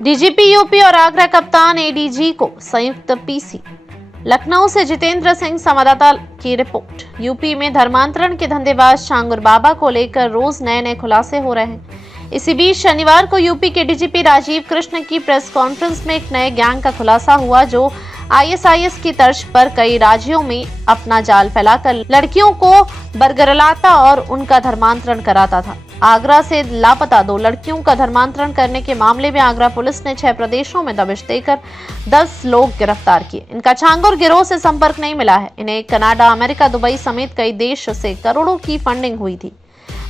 DGP UP और आगरा कप्तान ADG को संयुक्त पीसी। लखनऊ से जितेंद्र सिंह संवाददाता की रिपोर्ट। यूपी में धर्मांतरण के धंधेबाज छांगुर बाबा को लेकर रोज नए नए खुलासे हो रहे हैं। इसी बीच शनिवार को यूपी के डीजीपी राजीव कृष्ण की प्रेस कॉन्फ्रेंस में एक नए गैंग का खुलासा हुआ जो आईएसआईएस की तर्ज पर कई राज्यों में अपना जाल फैलाकर लड़कियों को बरगलाता और उनका धर्मांतरण कराता था। आगरा से लापता 2 लड़कियों का धर्मांतरण करने के मामले में आगरा पुलिस ने 6 प्रदेशों में दबिश देकर 10 लोग गिरफ्तार किए। इनका छांगुर गिरोह से संपर्क नहीं मिला है। इन्हें कनाडा, अमेरिका, दुबई समेत कई देश से करोड़ों की फंडिंग हुई थी।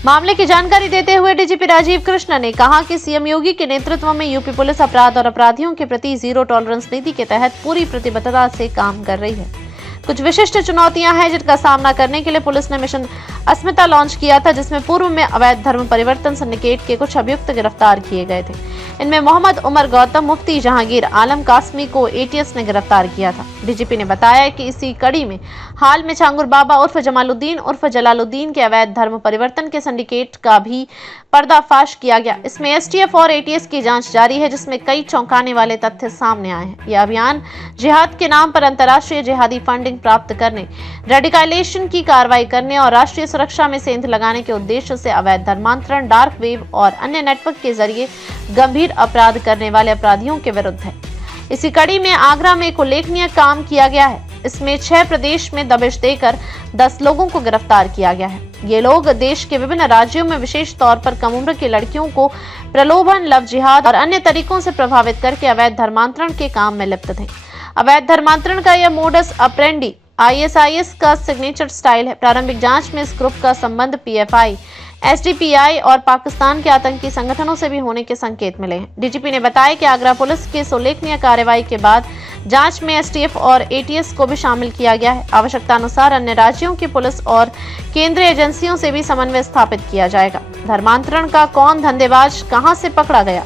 मामले की जानकारी देते हुए डीजीपी राजीव कृष्ण ने कहा कि सीएम योगी के नेतृत्व में यूपी पुलिस अपराध और अपराधियों के प्रति जीरो टॉलरेंस नीति के तहत पूरी प्रतिबद्धता से काम कर रही है। कुछ विशिष्ट चुनौतियां हैं जिनका सामना करने के लिए पुलिस ने मिशन अस्मिता लॉन्च किया था, जिसमें पूर्व में अवैध धर्म परिवर्तन सिंडिकेट के कुछ अभियुक्त गिरफ्तार किए गए थे। इनमें मोहम्मद उमर गौतम, मुफ्ती जहांगीर आलम कासमी को एटीएस ने गिरफ्तार किया था। डीजीपी ने बताया कि इसी कड़ी में हाल में छांगुर बाबा उर्फ जमालुद्दीन उर्फ जलालुद्दीन के अवैध धर्म परिवर्तन के सिंडिकेट का भी पर्दाफाश किया गया। इसमें एसटीएफ और एटीएस की जांच जारी है, जिसमें कई चौंकाने वाले तथ्य सामने आए हैं। यह अभियान जिहाद के नाम पर अंतर्राष्ट्रीय जिहादी फंडिंग प्राप्त करने, रेडिकलाइजेशन की कार्रवाई करने और राष्ट्रीय सुरक्षा में सेंध लगाने के उद्देश्य से अवैध धर्मांतरण, डार्क वेब और अन्य नेटवर्क के जरिए गंभीर अपराध करने वाले अपराधियों के विरुद्ध है। इसी कड़ी में आगरा में एक उल्लेखनीय काम किया गया है। इसमें 6 प्रदेश में दबिश देकर 10 लोगों को गिरफ्तार किया गया है। ये लोग देश के विभिन्न राज्यों में विशेष तौर पर कम उम्र की लड़कियों को प्रलोभन, लव जिहाद और अन्य तरीकों से प्रभावित करके अवैध धर्मांतरण के काम में लिप्त थे। अवैध धर्मांतरण का यह मोडस ऑपरेंडी आईएसआईएस का सिग्नेचर स्टाइल है। प्रारंभिक जांच में इस ग्रुप का संबंध पीएफआई, एसडीपीआई और पाकिस्तान के आतंकी संगठनों से भी होने के संकेत मिले हैं। डीजीपी ने बताया कि आगरा पुलिस के उल्लेखनीय कार्रवाई के बाद जांच में एसटीएफ और एटीएस को भी शामिल किया गया है। आवश्यकता अनुसार अन्य राज्यों की पुलिस और केंद्रीय एजेंसियों से भी समन्वय स्थापित किया जाएगा। धर्मांतरण का कौन धंधेबाज कहां से पकड़ा गया?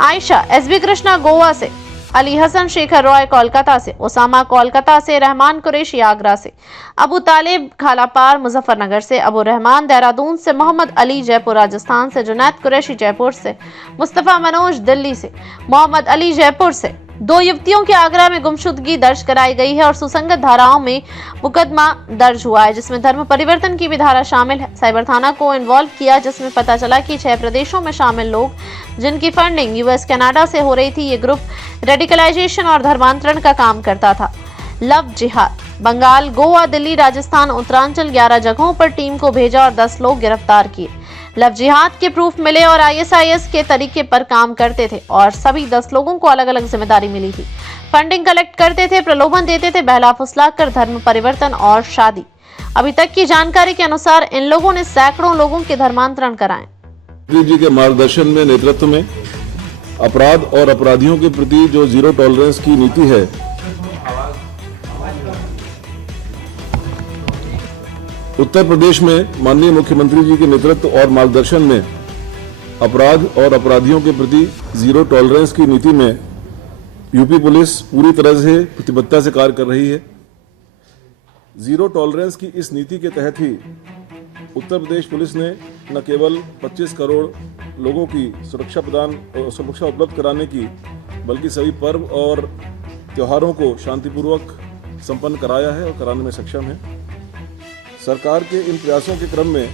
आयशा एसबी कृष्णा गोवा से, अली हसन शेखर रॉय कोलकाता से, ओसामा कोलकाता से, रहमान कुरैशी आगरा से, अबू तालिब खालापार मुजफ्फरनगर से, अबू रहमान देहरादून से, मोहम्मद अली जयपुर राजस्थान से, जुनैद कुरैशी जयपुर से, मुस्तफा मनोज दिल्ली से, मोहम्मद अली जयपुर से। 2 युवतियों की आगरा में गुमशुदगी दर्ज कराई गई है और सुसंगत धाराओं में मुकदमा दर्ज हुआ है, जिसमें धर्म परिवर्तन की भी धारा शामिल है। साइबर थाना को इन्वॉल्व किया, जिसमें पता चला कि 6 प्रदेशों में शामिल लोग जिनकी फंडिंग यूएस, कनाडा से हो रही थी। ये ग्रुप रेडिकलाइजेशन और धर्मांतरण का काम करता था। लव जिहाद बंगाल, गोवा, दिल्ली, राजस्थान, उत्तरांचल 11 जगहों पर टीम को भेजा और 10 लोग गिरफ्तार किए। लव जिहाद के प्रूफ मिले और आईएसआईएस के तरीके पर काम करते थे और सभी 10 लोगों को अलग अलग जिम्मेदारी मिली थी। फंडिंग कलेक्ट करते थे, प्रलोभन देते थे, बहला फुसला कर धर्म परिवर्तन और शादी। अभी तक की जानकारी के अनुसार इन लोगों ने सैकड़ों लोगों के धर्मांतरण कराए। जी के मार्गदर्शन में, नेतृत्व में अपराध और अपराधियों के प्रति जो जीरो टॉलरेंस की नीति है, उत्तर प्रदेश में माननीय मुख्यमंत्री जी के नेतृत्व और मार्गदर्शन में अपराध और अपराधियों के प्रति जीरो टॉलरेंस की नीति में यूपी पुलिस पूरी तरह से प्रतिबद्धता से कार्य कर रही है। जीरो टॉलरेंस की इस नीति के तहत ही उत्तर प्रदेश पुलिस ने न केवल 25 करोड़ लोगों की सुरक्षा उपलब्ध कराने की, बल्कि सभी पर्व और त्योहारों को शांतिपूर्वक संपन्न कराया है और कराने में सक्षम है। सरकार के इन प्रयासों के क्रम में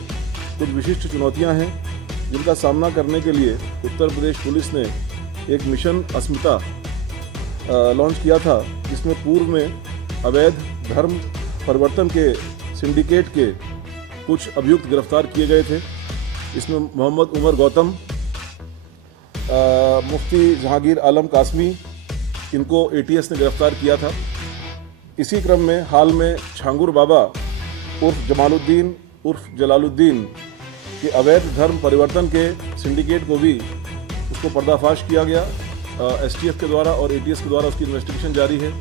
कुछ विशिष्ट चुनौतियां हैं, जिनका सामना करने के लिए उत्तर प्रदेश पुलिस ने एक मिशन अस्मिता लॉन्च किया था, जिसमें पूर्व में अवैध धर्म परिवर्तन के सिंडिकेट के कुछ अभियुक्त गिरफ्तार किए गए थे। इसमें मोहम्मद उमर गौतम, मुफ्ती जहांगीर आलम कासमी, इनको एटीएस ने गिरफ्तार किया था। इसी क्रम में हाल में छांगुर बाबा उर्फ जमालुद्दीन उर्फ जलालुद्दीन के अवैध धर्म परिवर्तन के सिंडिकेट को भी उसको पर्दाफाश किया गया। एसटीएफ के द्वारा और एटीएस के द्वारा उसकी इन्वेस्टिगेशन जारी है,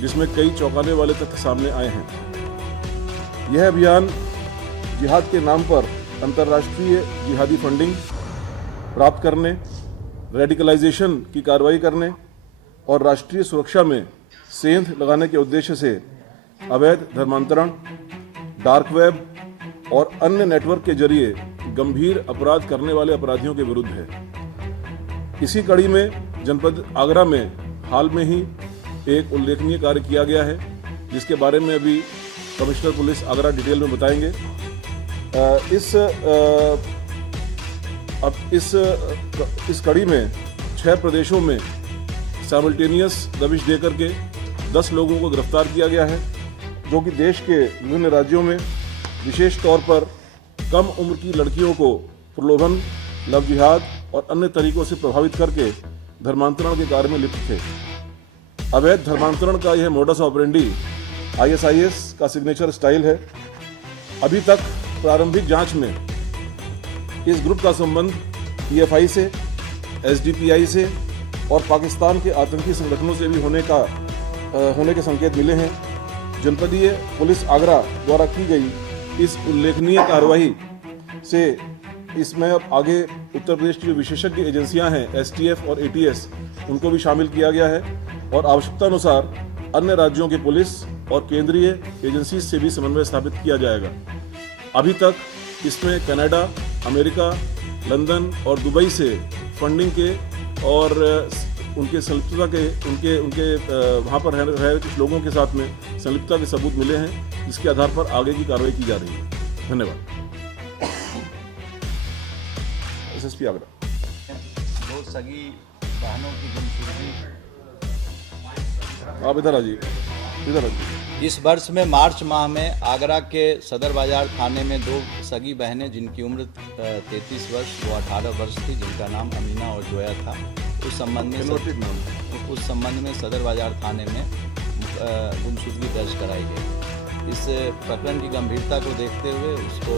जिसमें कई चौंकाने वाले तथ्य सामने आए हैं। यह अभियान जिहाद के नाम पर अंतर्राष्ट्रीय जिहादी फंडिंग प्राप्त करने, रेडिकलाइजेशन की कार्रवाई करने और राष्ट्रीय सुरक्षा में सेंध लगाने के उद्देश्य से अवैध धर्मांतरण, डार्क वेब और अन्य नेटवर्क के जरिए गंभीर अपराध करने वाले अपराधियों के विरुद्ध है। इसी कड़ी में जनपद आगरा में हाल में ही एक उल्लेखनीय कार्य किया गया है, जिसके बारे में अभी कमिश्नर पुलिस आगरा डिटेल में बताएंगे। इस कड़ी में 6 प्रदेशों में साइमल्टेनियस दबिश देकर के 10 लोगों को गिरफ्तार किया गया है, जो कि देश के विभिन्न राज्यों में विशेष तौर पर कम उम्र की लड़कियों को प्रलोभन, लव जिहाद और अन्य तरीकों से प्रभावित करके धर्मांतरण के कार्य में लिप्त थे। अवैध धर्मांतरण का यह मोडस ऑपरेंडी ISIS का सिग्नेचर स्टाइल है। अभी तक प्रारंभिक जांच में इस ग्रुप का संबंध PFI से, SDPI से और पाकिस्तान के आतंकी संगठनों से भी होने के संकेत मिले हैं। जनपदीय पुलिस आगरा द्वारा की गई इस उल्लेखनीय कार्रवाई से इसमें अब आगे उत्तर प्रदेश की जो विशेषज्ञ एजेंसियां हैं STF और ATS, उनको भी शामिल किया गया है और आवश्यकता अनुसार अन्य राज्यों के पुलिस और केंद्रीय एजेंसी से भी समन्वय स्थापित किया जाएगा। अभी तक इसमें कनाडा, अमेरिका, लंदन और दुबई से फंडिंग के और उनके संलिप्तता के उनके वहाँ पर रह कुछ लोगों के साथ में संलिप्तता के सबूत मिले हैं, जिसके आधार पर आगे की कार्रवाई की जा रही है। धन्यवाद। SSP आगरा। 2 सगी बहनों की गुमशुदगी। आप इधर आइए। इस वर्ष में मार्च माह में आगरा के सदर बाजार थाने में 2 सगी बहनें जिनकी उम्र 33 वर्ष व 18 वर्ष थी, जिनका नाम अमीना और जोया था, उस संबंध में सदर बाजार थाने में गुमशुदगी दर्ज कराई गई। इस प्रकरण की गंभीरता को देखते हुए उसको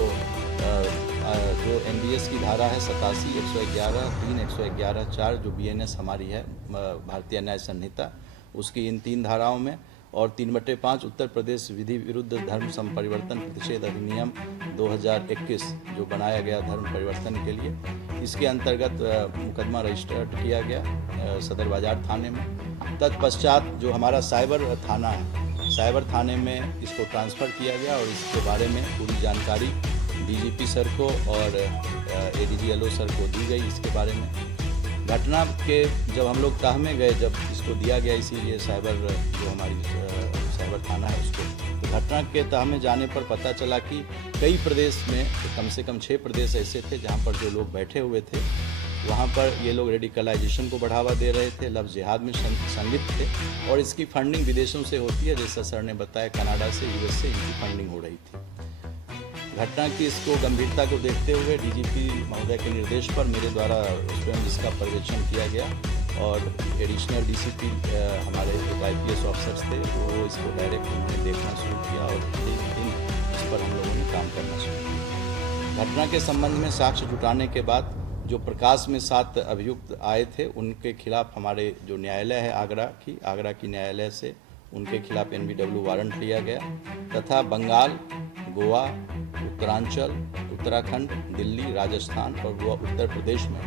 जो NDS की धारा है 87, 111, 3, 111, 4 जो BNS हमारी है भारतीय न्याय संहिता, उसकी इन 3 धाराओं में और 3/5 उत्तर प्रदेश विधि विरुद्ध धर्म संपरिवर्तन प्रतिषेध अधिनियम 2021 जो बनाया गया धर्म परिवर्तन के लिए, इसके अंतर्गत मुकदमा रजिस्टर्ड किया गया सदर बाजार थाने में। तत्पश्चात जो हमारा साइबर थाना है, साइबर थाने में इसको ट्रांसफ़र किया गया और इसके बारे में पूरी जानकारी DGP सर को और ADG LO सर को दी गई। इसके बारे में घटना के जब हम लोग तह में गए, जब इसको दिया गया, इसीलिए साइबर जो हमारी साइबर थाना है उसको, तो घटना के तह में जाने पर पता चला कि कई प्रदेश में कम से कम 6 प्रदेश ऐसे थे जहाँ पर जो लोग बैठे हुए थे, वहाँ पर ये लोग रेडिकलाइजेशन को बढ़ावा दे रहे थे, लव जिहाद में संलिप्त थे और इसकी फंडिंग विदेशों से होती है, जैसा सर ने बताया कनाडा से, US से इनकी फंडिंग हो रही थी। घटना की इसको गंभीरता को देखते हुए DGP महोदय के निर्देश पर मेरे द्वारा स्वयं इसका पर्यवेक्षण किया गया और एडिशनल DCP हमारे एक IPS ऑफिसर्स थे, वो इसको डायरेक्ट उन्होंने देखना शुरू किया और दिन इस पर हम लोगों ने काम करना शुरू किया। घटना के संबंध में साक्ष्य जुटाने के बाद जो प्रकाश में 7 अभियुक्त आए थे, उनके खिलाफ हमारे जो न्यायालय है आगरा की न्यायालय से उनके खिलाफ NBW वारंट लिया गया तथा बंगाल, गोवा, उत्तरांचल, उत्तराखंड, दिल्ली, राजस्थान और उत्तर प्रदेश में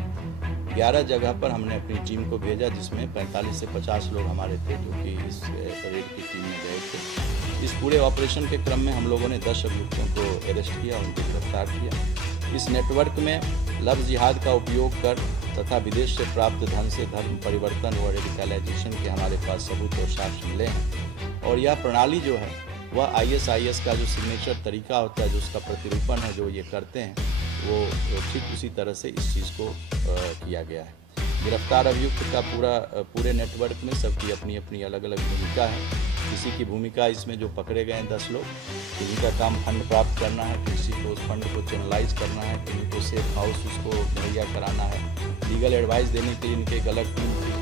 11 जगह पर हमने अपनी टीम को भेजा, जिसमें 45 से 50 लोग हमारे थे जो कि इस रेड की टीम में गए थे। इस पूरे ऑपरेशन के क्रम में हम लोगों ने 10 अभियुक्तों को अरेस्ट किया, उनको गिरफ्तार किया। इस नेटवर्क में लव जिहाद का उपयोग कर तथा विदेश से प्राप्त धन से धर्म परिवर्तन और रेडिकलाइजेशन के हमारे पास सबूत और साक्ष्य मिले हैं और यह प्रणाली जो है वह ISIS का जो सिग्नेचर तरीका होता है, जो उसका प्रतिरूपण है, जो ये करते हैं, वो ठीक उसी तरह से इस चीज़ को किया गया है। गिरफ्तार अभियुक्त का पूरे नेटवर्क में सबकी अपनी अपनी अलग अलग भूमिका है। किसी की भूमिका इसमें जो पकड़े गए हैं 10 लोग, किसी का काम फंड प्राप्त करना है, किसी को उस फंड को चैनलाइज करना है, किसी को सेफ हाउस उसको मुहैया कराना है, लीगल एडवाइस देने के लिए इनकी एक अलग टीम थी,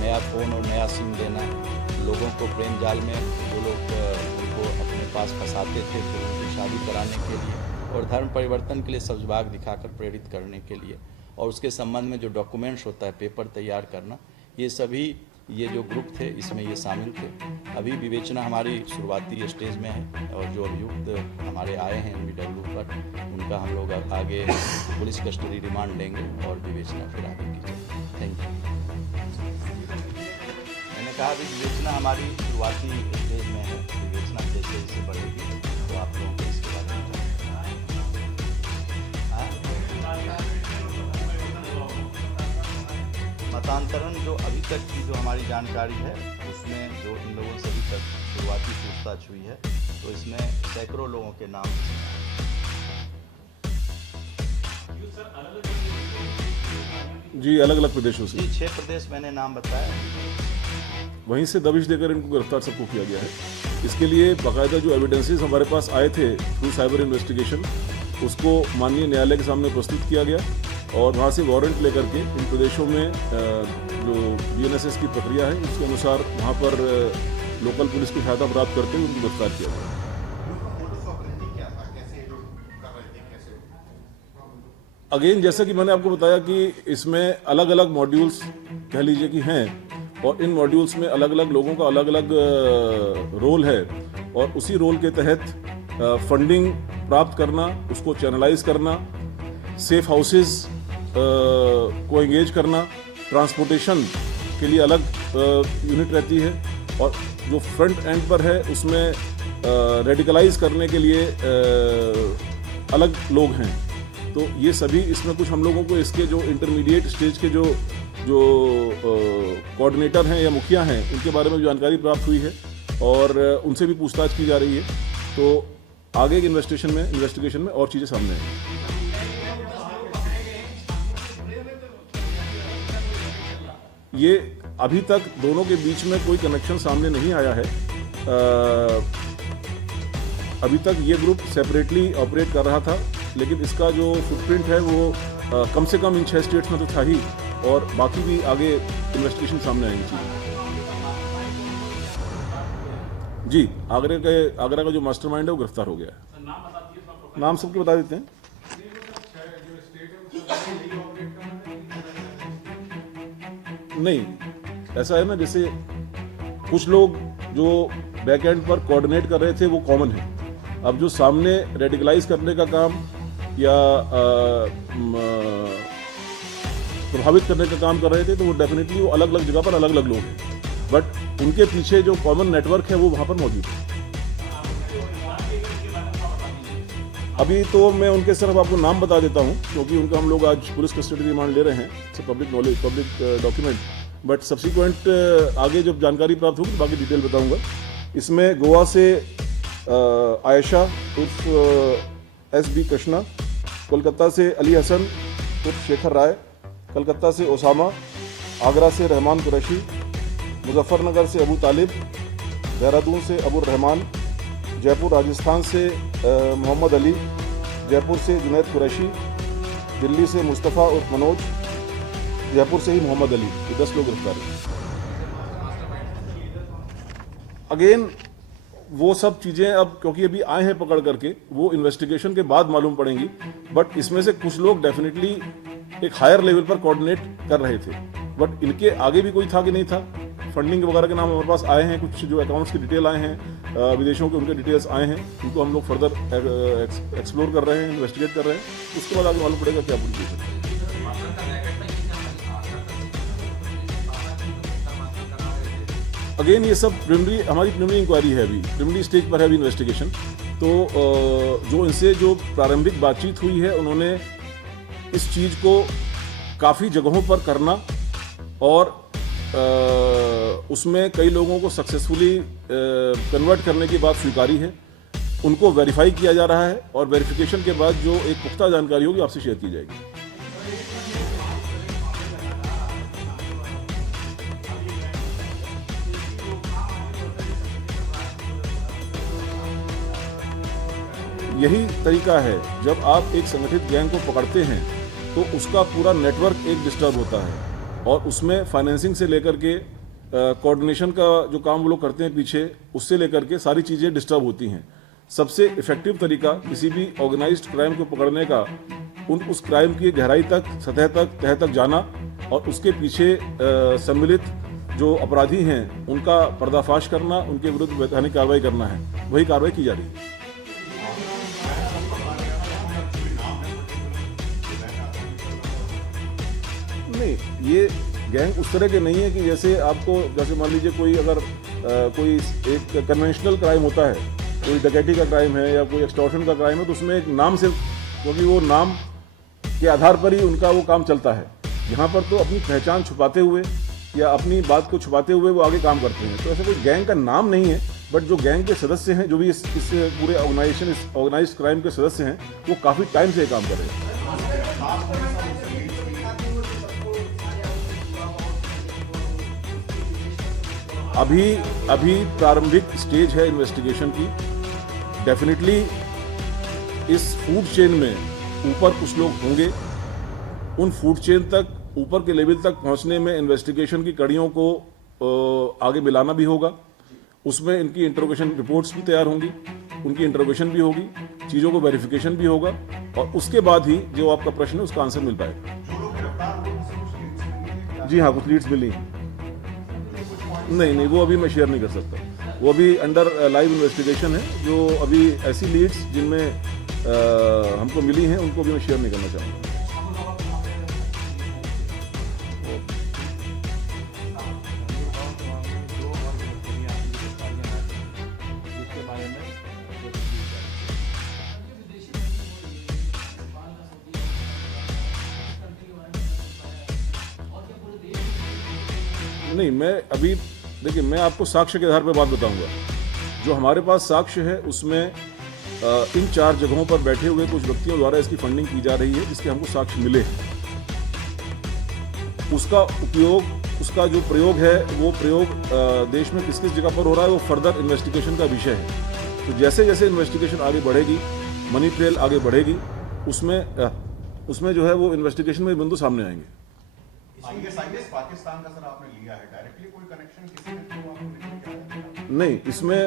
नया फ़ोन और नया सिम देना है, लोगों को प्रेम जाल में जो लोग उनको अपने पास फंसाते थे तो उनकी शादी कराने के लिए और धर्म परिवर्तन के लिए सजबाग दिखाकर प्रेरित करने के लिए और उसके संबंध में जो डॉक्यूमेंट्स होता है, पेपर तैयार करना, ये सभी ये जो ग्रुप थे इसमें ये शामिल थे। अभी विवेचना हमारी शुरुआती स्टेज में है और जो अभियुक्त हमारे आए हैं NBW पर, उनका हम लोग आगे पुलिस कस्टडी रिमांड लेंगे और विवेचना फिर आगे की जाएगी। Thank you. मैंने कहा अभी विवेचना हमारी शुरुआती स्टेज में है, विवेचना जैसे जैसे बढ़ेगी तो आप लोगों को इसके बारे में मतांतरण जो अभी तक की जो हमारी जानकारी है उसमें जो इन लोगों से अभी तक शुरुआती पूछताछ हुई है तो इसमें सैकड़ों लोगों के नाम जी अलग अलग प्रदेशों से। जी 6 प्रदेश मैंने नाम बताया, वहीं से दबिश देकर इनको गिरफ्तार सबको किया गया है। इसके लिए बाकायदा जो एविडेंसेस हमारे पास आए थे थ्रू साइबर इन्वेस्टिगेशन उसको माननीय न्यायालय के सामने प्रस्तुत किया गया और वहाँ से वारंट लेकर के इन प्रदेशों में जो BNSS की प्रक्रिया है उसके अनुसार वहाँ पर लोकल पुलिस की सहायता प्राप्त करके उनको गिरफ्तार किया गया। अगेन जैसा कि मैंने आपको बताया कि इसमें अलग अलग मॉड्यूल्स कह लीजिए कि हैं और इन मॉड्यूल्स में अलग अलग लोगों का अलग अलग रोल है और उसी रोल के तहत फंडिंग प्राप्त करना, उसको चैनलाइज करना, सेफ हाउसेस को एंगेज करना, ट्रांसपोर्टेशन के लिए अलग यूनिट रहती है और जो फ्रंट एंड पर है उसमें रेडिकलाइज करने के लिए अलग लोग हैं। तो ये सभी इसमें कुछ हम लोगों को इसके जो इंटरमीडिएट स्टेज के जो कोऑर्डिनेटर हैं या मुखिया हैं उनके बारे में जानकारी प्राप्त हुई है और उनसे भी पूछताछ की जा रही है। तो आगे के इन्वेस्टिगेशन में और चीज़ें सामने आएंगी। ये अभी तक दोनों के बीच में कोई कनेक्शन सामने नहीं आया है। अभी तक ये ग्रुप सेपरेटली ऑपरेट कर रहा था लेकिन इसका जो फुटप्रिंट है वो कम से कम इन 6 स्टेट्स में तो था ही और बाकी भी आगे इन्वेस्टिगेशन सामने आएंगी। जी आगरा का जो मास्टरमाइंड है वो गिरफ्तार हो गया है। नाम सबके बता देते हैं। नहीं ऐसा है ना, जैसे कुछ लोग जो बैक एंड पर कोऑर्डिनेट कर रहे थे वो कॉमन है। अब जो सामने रेडिकलाइज करने का काम या प्रभावित करने का काम कर रहे थे तो वो डेफिनेटली वो अलग अलग जगह पर अलग अलग लोग हैं, बट उनके पीछे जो कॉमन नेटवर्क है वो वहाँ पर मौजूद है। अभी तो मैं उनके सिर्फ आपको नाम बता देता हूँ क्योंकि उनका हम लोग आज पुलिस कस्टडी रिमांड ले रहे हैं, it's public knowledge, public document, but subsequent आगे जब जानकारी प्राप्त होगी बाकी डिटेल बताऊँगा। इसमें गोवा से आयशा उर्फ SB कृष्णा, कोलकाता से अली हसन उर्फ शेखर राय, कलकत्ता से ओसामा, आगरा से रहमान कुरैशी, मुजफ्फरनगर से अबू तालिब, देहरादून से अबू रहमान, जयपुर राजस्थान से मोहम्मद अली, जयपुर से जुनैद कुरैशी, दिल्ली से मुस्तफ़ा उर्फ मनोज, जयपुर से ही मोहम्मद अली, ये 10 लोग गिरफ्तार हैं। अगेन वो सब चीज़ें अब क्योंकि अभी आए हैं पकड़ करके वो इन्वेस्टिगेशन के बाद मालूम पड़ेंगी, बट इसमें से कुछ लोग डेफिनेटली एक हायर लेवल पर कोऑर्डिनेट कर रहे थे, बट इनके आगे भी कोई था कि नहीं था। फंडिंग वगैरह के नाम हमारे पास आए हैं, कुछ जो अकाउंट्स की डिटेल आए हैं विदेशों के, उनके डिटेल्स आए हैं, उनको हम लोग फर्दर एक्सप्लोर कर रहे हैं, इन्वेस्टिगेट कर रहे हैं, उसके बाद आगे मालूम पड़ेगा क्या पूरी चीज़ है। अगेन ये सब हमारी प्रिलिमिनरी इंक्वायरी है, अभी प्रिलिमिनरी स्टेज पर है अभी इन्वेस्टिगेशन। तो जो इनसे जो प्रारंभिक बातचीत हुई है उन्होंने इस चीज़ को काफ़ी जगहों पर करना और उसमें कई लोगों को सक्सेसफुली कन्वर्ट करने की बात स्वीकारी है, उनको वेरीफाई किया जा रहा है और वेरिफिकेशन के बाद जो एक पुख्ता जानकारी होगी आपसे शेयर की जाएगी। यही तरीका है, जब आप एक संगठित गैंग को पकड़ते हैं तो उसका पूरा नेटवर्क एक डिस्टर्ब होता है और उसमें फाइनेंसिंग से लेकर के कोऑर्डिनेशन का जो काम वो लोग करते हैं पीछे, उससे लेकर के सारी चीज़ें डिस्टर्ब होती हैं। सबसे इफेक्टिव तरीका किसी भी ऑर्गेनाइज्ड क्राइम को पकड़ने का उस क्राइम की गहराई तक, सतह तक, तह तक जाना और उसके पीछे सम्मिलित जो अपराधी हैं उनका पर्दाफाश करना, उनके विरुद्ध वैधानिक कार्रवाई करना है, वही कार्रवाई की जा रही है। नहीं, ये गैंग उस तरह के नहीं है कि जैसे मान लीजिए कोई अगर कोई एक कन्वेंशनल क्राइम होता है, कोई डकैती का क्राइम है या कोई एक्सटॉर्शन का क्राइम है, तो उसमें एक नाम से, क्योंकि वो नाम के आधार पर ही उनका वो काम चलता है। यहाँ पर तो अपनी पहचान छुपाते हुए या अपनी बात को छुपाते हुए वो आगे काम करते हैं। तो ऐसा कोई गैंग का नाम नहीं है, बट जो गैंग के सदस्य हैं, जो भी इस पूरे ऑर्गेनाइजेशन, इस ऑर्गेनाइज्ड क्राइम के सदस्य हैं, वो काफ़ी टाइम से ये काम कर रहे हैं। अभी प्रारंभिक स्टेज है इन्वेस्टिगेशन की। डेफिनेटली इस फूड चेन में ऊपर कुछ लोग होंगे। उन फूड चेन तक, ऊपर के लेवल तक पहुंचने में इन्वेस्टिगेशन की कड़ियों को आगे मिलाना भी होगा। उसमें इनकी इंटरोगेशन रिपोर्ट्स भी तैयार होंगी, उनकी इंटरोगेशन भी होगी, चीज़ों को वेरिफिकेशन भी होगा, और उसके बाद ही जो आपका प्रश्न है उसका आंसर मिल पाएगा। जी हाँ, कुछ लीड्स मिली। नहीं, वो अभी मैं शेयर नहीं कर सकता। वो अभी अंडर लाइव इन्वेस्टिगेशन है। जो अभी ऐसी लीड्स जिनमें हमको मिली हैं, उनको भी मैं शेयर नहीं करना चाहूँगा। नहीं, मैं अभी देखिए, मैं आपको साक्ष्य के आधार पर बात बताऊंगा। जो हमारे पास साक्ष्य है उसमें इन 4 जगहों पर बैठे हुए कुछ व्यक्तियों द्वारा इसकी फंडिंग की जा रही है, जिसके हमको साक्ष्य मिले। उसका उपयोग, उसका जो प्रयोग है, वो प्रयोग देश में किस किस जगह पर हो रहा है, वो फर्दर इन्वेस्टिगेशन का विषय है। तो जैसे जैसे इन्वेस्टिगेशन आगे बढ़ेगी, मनी ट्रेल आगे बढ़ेगी, उसमें जो है वो इन्वेस्टिगेशन में बिंदु सामने आएंगे। पाकिस्तान का सर आपने लिया है, डायरेक्टली कोई कनेक्शन किसी ने तो आपको नहीं, इसमें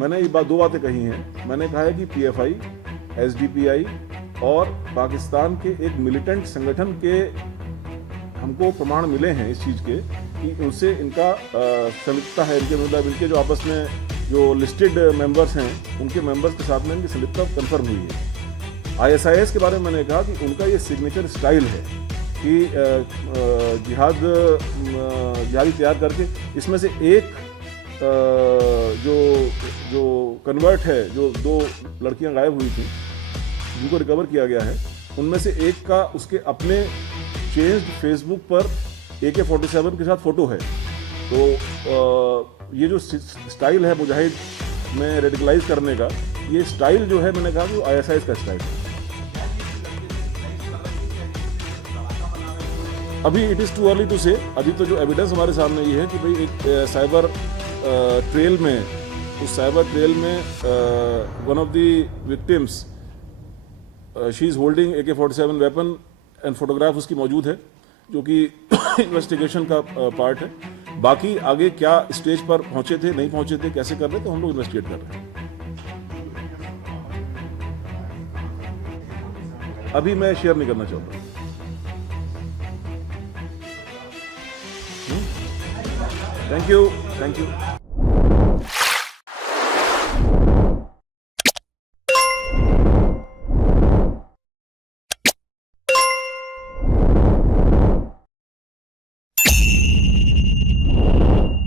मैंने ये 2 बातें कही हैं। मैंने कहा है कि PFI, SDPI और पाकिस्तान के एक मिलिटेंट संगठन के हमको प्रमाण मिले हैं इस चीज़ के कि उनसे इनका संलिप्तता है। इनके जो आपस में जो लिस्टेड मेंबर्स हैं, उनके मेंबर्स के साथ में इनकी संलिप्तता कंफर्म हुई है। ISIS के बारे में मैंने कहा कि उनका ये सिग्नेचर स्टाइल है कि जिहादी तैयार करके इसमें से एक जो कन्वर्ट है, जो 2 लड़कियां गायब हुई थी जिनको रिकवर किया गया है, उनमें से एक का उसके अपने चेंज्ड फेसबुक पर AK-47 के साथ फोटो है। तो ये जो स्टाइल है मुजाहिद में रेडिकलाइज करने का, ये स्टाइल जो है, मैंने कहा कि ISIS का स्टाइल है। अभी it is too early to say. अभी तो जो एविडेंस हमारे सामने ये है कि भाई एक साइबर ट्रेल में, उस साइबर ट्रेल में one of the victims, she is holding AK-47 weapon and photograph उसकी मौजूद है, जो कि इन्वेस्टिगेशन का पार्ट है। बाकी आगे क्या स्टेज पर पहुंचे थे, नहीं पहुंचे थे, कैसे कर रहे, तो हम लोग इन्वेस्टिगेट कर रहे हैं। अभी मैं शेयर नहीं करना चाहता। Thank you.